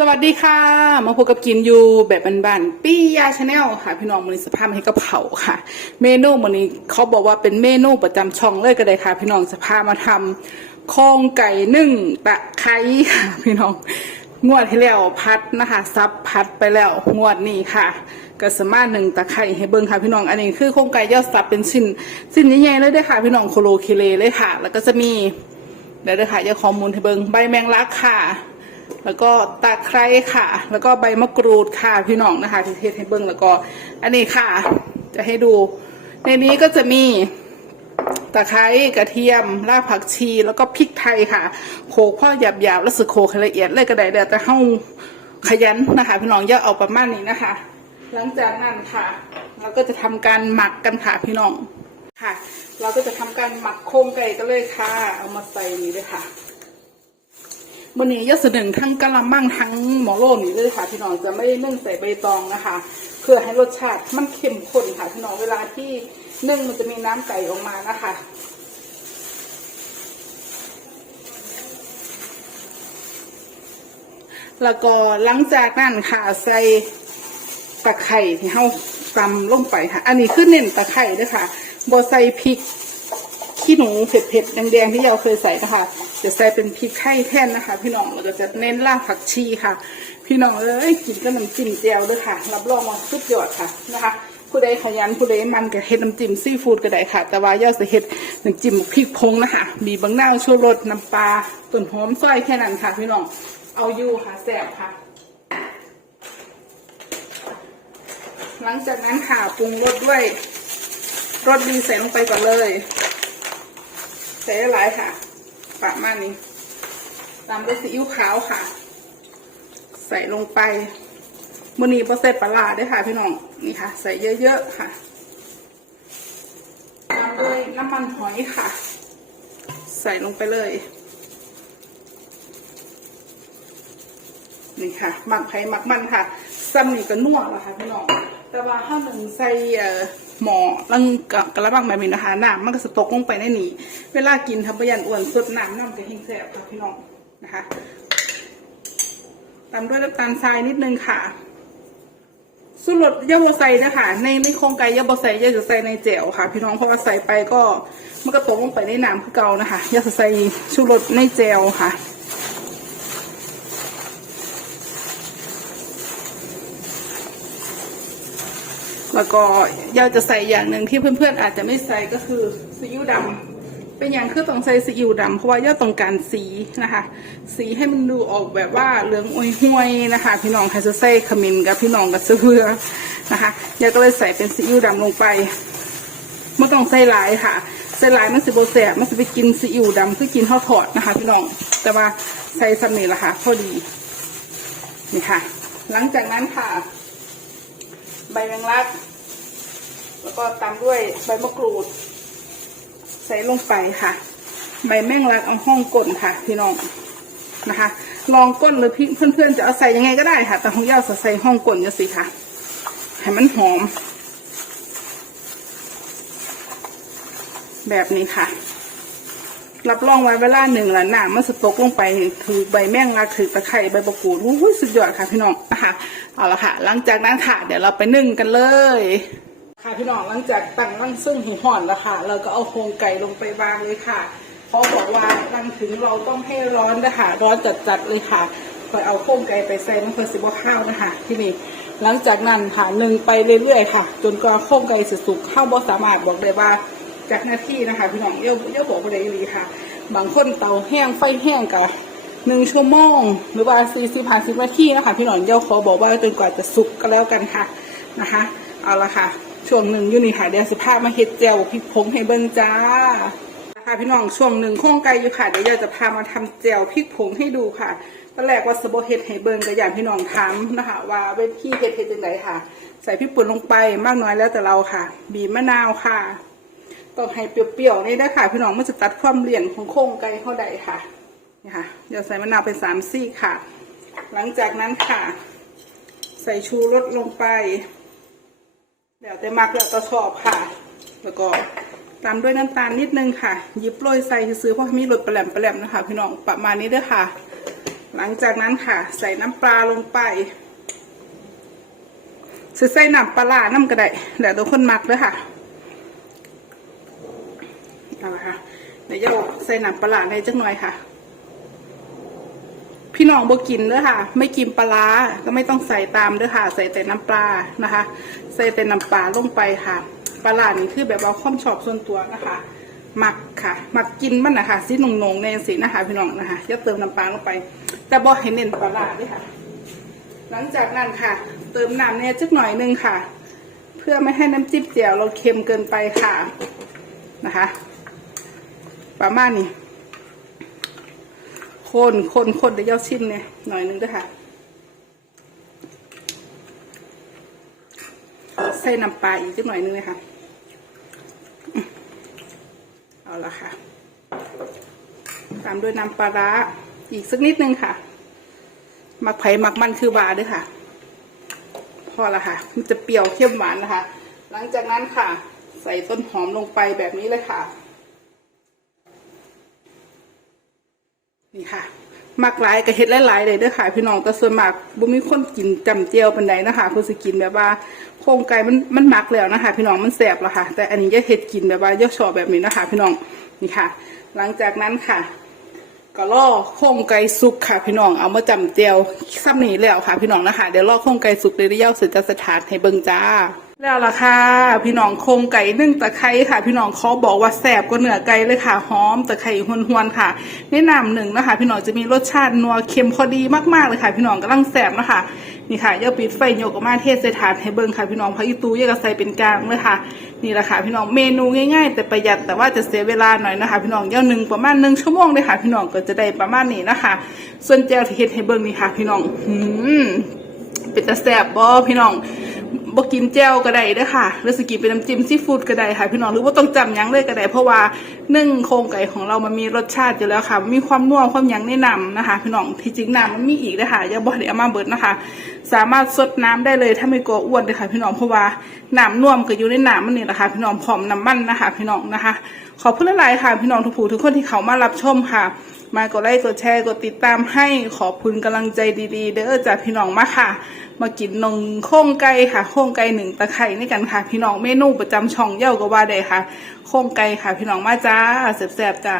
สวัสดีค่ะ มาพบกับกินอยู่แบบบ้านๆปี้ยาชาแนลค่ะ พี่น้องมันนี้สภาพให้กระเพราค่ะ เมนูมันนี้เขาบอกว่าเป็นเมนูประจำช่องเลยก็ได้ค่ะ พี่น้องสภาพมาทำโครงไก่นึ่งตะไคร้ค่ะ พี่น้องงวดที่แล้วพัดนะคะซับพัดไปแล้วงวดนี้ค่ะก็สมาหนึ่งตะไคร้ให้เบิ้งค่ะพี่น้องอันนี้คือโครงไก่ยอดซับเป็นชิ้นชิ้นใหญ่ๆเลยด้อค่ะ พี่น้องโคโลเคเลเลยค่ะ แล้วก็จะมีเดี๋ยวเดี๋ยค่ะจะข้อมูลให้เบิงใบแมงลักค่ะ แล้วก็ตะไคร้ค่ะ แล้วก็ใบมะกรูดค่ะพี่น้องนะคะที่เทศให้เบิงแล้วก็ อันนี้ค่ะ จะให้ดู ในนี้ก็จะมีตะไคร้กระเทียมรากผักชี แล้วก็พริกไทยค่ะ โขกพ่อหยาบๆแล้วสึกโขกละเอียดเลยก็ไดเดี๋ยวจะเข้าขยันนะคะ พี่น้องอย่าเอาประมาณนี้นะคะ หลังจากนั้นค่ะ เราก็จะทำการหมักกันค่ะพี่น้องค่ะ เราก็จะทำการหมักโครงไก่กันเลยค่ะ เอามาใส่นี่เลยค่ะ วันนี้ยศหนึ่งทั้งกะละมังทั้งหมอโลนี่เลยค่ะพี่น้องจะไม่นึ่งใส่ใบตองนะคะ เพื่อให้รสชาติมันเข้มข้นค่ะพี่น้องเวลาที่นึ่งมันจะมีน้ำไก่ออกมานะคะแล้วก็หลังจากนั้นค่ะใส่ตะไคร่ที่เฮาตำลงไปค่ะ อันนี้คือเน้นตะไคร่ด้วยค่ะบ่ใส่พริกขี้หนูเผ็ดๆแดงๆที่เราเคยใส่นะคะ จะใส่เป็นพริกไทยแท่นนะคะ พี่น้องเราก็จะเน้นรากผักชีค่ะ พี่น้องเอ้ยกินกัน้ำจิ้มแจ่วด้วยค่ะ รับรองว่าสุดยอดค่ะนะคะผู้ใดขยันผู้ใดมันก็เฮ็ดน้ำจิ้มซีฟู้ดก็ได้ค่ะ แต่ว่าย่าจะเฮ็ดน้ำจิ้มพริกพงนะคะมีบางหน้าชูรสน้ำปลาต้นหอมซอยแค่นั้นค่ะ พี่น้องเอาอยู่ค่ะแซ่บค่ะ หลังจากนั้นค่ะปรุงรสด้วยรสดีใส่ลงไปก่อนเลยใส่หลายค่ะ ประมาณนี้ ตามด้วยซีอิ๊วขาวค่ะ ใส่ลงไปมือนี้เปอร์เซ็นต์ปลาด้วยค่ะพี่น้อง นี่ค่ะ ใส่เยอะๆค่ะตามด้วยน้ำมันหอยค่ะ ใส่ลงไปเลย นี่ค่ะหมักไผ่หมักมันค่ะซ้ำนี่ก็นัวแล้วค่ะพี่น้อง แต่ว่าถ้าหนึ่งใส่ หมอลังกับกระบังแบบนี้นะคะน้ำมันก็จะตกลงไปในนี้เวลากินทำประยันอ้วนสดน้ำน้ำจะแห้งแสบค่ะพี่น้องนะคะตามด้วยน้ำตาลทรายนิดนึงค่ะสุรสยาโบใส่นะคะในในโครงไก่ยาโบใส่ยาจะใส่ในแจ่วค่ะ พี่น้องเพราะว่าใส่ไปก็มันก็ตกลงไปในน้ำคือเก่านะคะยาจะใส่ชูรสในแจ่วค่ะ แล้วก็ยาจะใส่อย่างหนึ่งที่เพื่อนๆอาจจะไม่ใส่ก็คือซีอิ๊วดำเป็นอย่างคือต้องใส่ซีอิ๊วดำเพราะว่าย่าต้องการสีนะคะ สีให้มันดูออกแบบว่าเหลืองอวยห้วยนะคะ พี่น้องใครจะใส่ขมิ้นกับพี่น้องกับเสือนะคะย่าก็เลยใส่เป็นซีอิ๊วดำลงไปไม่ต้องใส่หลายค่ะใส่หลายมันสิบแสบมันจะไปกินซีอิ๊วดำคือกินข้าวทอดนะคะ พี่น้องแต่ว่าใส่สำเนีละค่ะพอดีนี่ค่ะ หลังจากนั้นค่ะ ใบแมงลัก แล้วก็ตามด้วยใบมะกรูด ใส่ลงไปค่ะ ใบแมงลักเอาห้องก้นค่ะ พี่น้องนะคะ ลองก้นหรือพี่เพื่อนๆจะเอาใส่ยังไงก็ได้ค่ะ แต่ของย่าใส่ห้องก้นจะสิค่ะ ให้มันหอม แบบนี้ค่ะรับรองไว้เวลาหนึ่งละหนามันสตกลงไปถือใบแมงลักถือตะไคร้ใบมะกรูดอู้ยสุดยอดค่ะพี่น้องนะคะ เอาละค่ะ หลังจากนั้นค่ะ เดี๋ยวเราไปนึ่งกันเลย ค่ะพี่น้องหลังจากตั้งร่างซึ่งหิห่อนแล้วค่ะ เราก็เอาโครงไก่ลงไปวางเลยค่ะเพราะบอกว่ารังถึงเราต้องให้ร้อนนะคะร้อนจัดๆเลยค่ะคอยเอาโครงไก่ไปใส่มันเพื่อสิบว่าข้าวนะคะที่นี่หลังจากนั้นค่ะหนึ่งไปเรื่อยๆค่ะ จนกว่าโครงไก่สุสุกข้าวบ่สามารถบอกได้ว่าจากหน้าที่นะคะ พี่น้องเย่าเย่าบอกไปเลยค่ะ บางคนเตาแห้งไฟแห้งกับ หนึ่งชั่วโมง หรือว่าสี่สิบห้าสิบนาทีนะคะพี่น้องเย่าขอบอกว่าจนกว่าจะสุกก็แล้วกันค่ะนะคะเอาละค่ะ ช่วงหนึ่งยูนี่ค่ะเดี๋ยวสิพามาเฮ็ดแจ่วพริกผงให้เบิ่งจ้าค่ะพี่น้องช่วงหนึ่งโค้งไก่อยู่ค่ะเดี๋ยวจะพามาทำแจ่วพริกผงให้ดูค่ะตอนแรกว่าสบเฮ็ดให้เบิ่งก็อย่างพี่น้องถามนะคะ ว่าเวทีเฮ็ดเฮ็ดจังไดค่ะ ใส่พริกป่นลงไปมากน้อยแล้วแต่เราค่ะ บีบมะนาวค่ะต้องให้เปรี้ยวๆนี่ได้ค่ะ พี่น้องมันจะตัดความเหลี่ยนของโค้งไก่เข้าได้ค่ะ นี่ค่ะเดี๋ยวใส่มะนาวไปสามซี่ค่ะ หลังจากนั้นค่ะ ใส่ชูรสลงไปเดี๋ยวแต่มักแล้วก็ชอบค่ะ แล้วก็ตามด้วยน้ำตาลนิดนึงค่ะยิบโรยใส่ซื้อเพราะมีรสแปลมแปลมนะคะพี่น้องประมาณนี้เด้อค่ะ หลังจากนั้นค่ะ ใส่น้ำปลาลงไปสิใส่น้ำปลาน้ำกระไดแล้วตัวคนมักด้วยค่ะเอาละค่ะเดี๋ยวใส่น้ำปลาในจักหน่อยค่ะ น้องบ่กินเด้อค่ะ ไม่กินปลาก็ไม่ต้องใส่ตามเด้อค่ะ ใส่แต่น้ำปลานะคะ ใส่แต่น้ำปลาลงไปค่ะปลาร้านี่คือแบบว่าความชอบส่วนตัวนะคะหมักค่ะหมักกินมันนะคะสีหนงๆในสีนะคะพี่น้องนะคะอย่าเติมน้ำปลาลงไป แต่บ่ให้เน้นปลาร้าด้วยค่ะ หลังจากนั้นค่ะ เติมน้ำเนี่ยจักหน่อยนึงค่ะ เพื่อไม่ให้น้ำจิ้มเจียวเราเค็มเกินไปค่ะนะคะ ประมาณนี้ คนคนคนเดี๋ยวเย้าชิมเนี่ยหน่อยนึงด้วยค่ะ ใส่น้ำปลาอีกสักหน่อยนึงเลยค่ะ เอาละค่ะ ตามด้วยน้ำปลาร้าอีกสักนิดนึงค่ะ หมักไผ่หมักมันคือบาด้วยค่ะ พอละค่ะ มันจะเปรี้ยวเข้มหวานนะคะ หลังจากนั้นค่ะ ใส่ต้นหอมลงไปแบบนี้เลยค่ะ นี่ค่ะมักหลายกับเฮ็ดหลายๆเลยเด้อค่ะพี่น้องแต่ส่วนมากบ่มีคนกินจำเจียวปานใดนะคะเพิ่นสิกินแบบว่าโครงไก่มันมันมักแล้วนะคะ พี่น้องมันแซ่บแล้วค่ะ แต่อันนี้จะเฮ็ดกินแบบว่าย่อชอบแบบนี้นะคะ พี่น้องนี่ค่ะ หลังจากนั้นค่ะ ก็ล่อโครงไก่สุกค่ะ พี่น้องเอามาจำเจียวซ้ำนี้แล้วค่ะ พี่น้องนะคะเดี๋ยวล่อโครงไก่สุกเลยได้ย้าเสร็จจะสถานให้เบิ่งจ้า แล้วล่ะค่ะ พี่น้องโครงไก่นึ่งตะไคร้ค่ะ พี่น้องเขาบอกว่าแสบกว่าเนื้อไก่เลยค่ะหอมตะไคร้หวนๆค่ะแนะนำหนึ่งนะคะ พี่น้องจะมีรสชาตินัวเค็มพอดีมากๆเลยค่ะ พี่น้องกำลังแสบนะคะนี่ค่ะเย่าปิดไฟโยกมาเทศใส่ถาดให้เบิ่งค่ะ พี่น้องพักอีตูเยกกระใสเป็นกลางเลยค่ะ นี่แหละค่ะ พี่น้องเมนูง่าย ๆ แต่ประหยัดแต่ว่าจะเสียเวลาหน่อยนะคะ พี่น้องเย่าหนึ่งประมาณหนึ่งชั่วโมงเลยค่ะ พี่น้องก็จะได้ประมาณนี้นะคะ ส่วนเจลที่เฮ็ดให้เบิ่งนี่ค่ะ พี่น้องหืมเป็นตาแซ่บบ่พี่น้อง บกินแจ่วก็ได้เด้อค่ะหรือสกินเป็นน้ำจิ้มซีฟู้ดก็ได้ค่ะ พี่น้องหรือว่าต้องจำยังเลยก็ได้เพราะว่านึ่งโครงไก่ของเรามันมีรสชาติอยู่แล้วค่ะมีความนัวความยังแนะนำนะคะ พี่น้องที่จริงน้ำมันมีอีกเด้อค่ะอย่าบ่ได้เอามาเบิดนะคะ สามารถซดน้ำได้เลยถ้าไม่กลัวอ้วนเลยค่ะ พี่น้องเพราะว่าน้ำน่วมก็อยู่ในน้ำมันนี่แหละค่ะพี่น้องพร้อมน้ำมันนะคะ พี่น้องนะคะ ขอบคุณหลายค่ะ พี่น้องทุกผู้ทุกคนที่เขามารับชมค่ะ มากดไลค์กดแชร์กดติดตามให้ขอบคุณกำลังใจดีๆ เด้อจากพี่น้องมาค่ะ มากินนงโค้งไก่ค่ะโค้งไก่หนึ่งตะไคร่นี่กันค่ะ พี่น้องเมนูประจำช่องเย่าก็ว่าได้ค่ะโค้งไก่ค่ะ พี่น้องมาจ้าแซบๆจ้า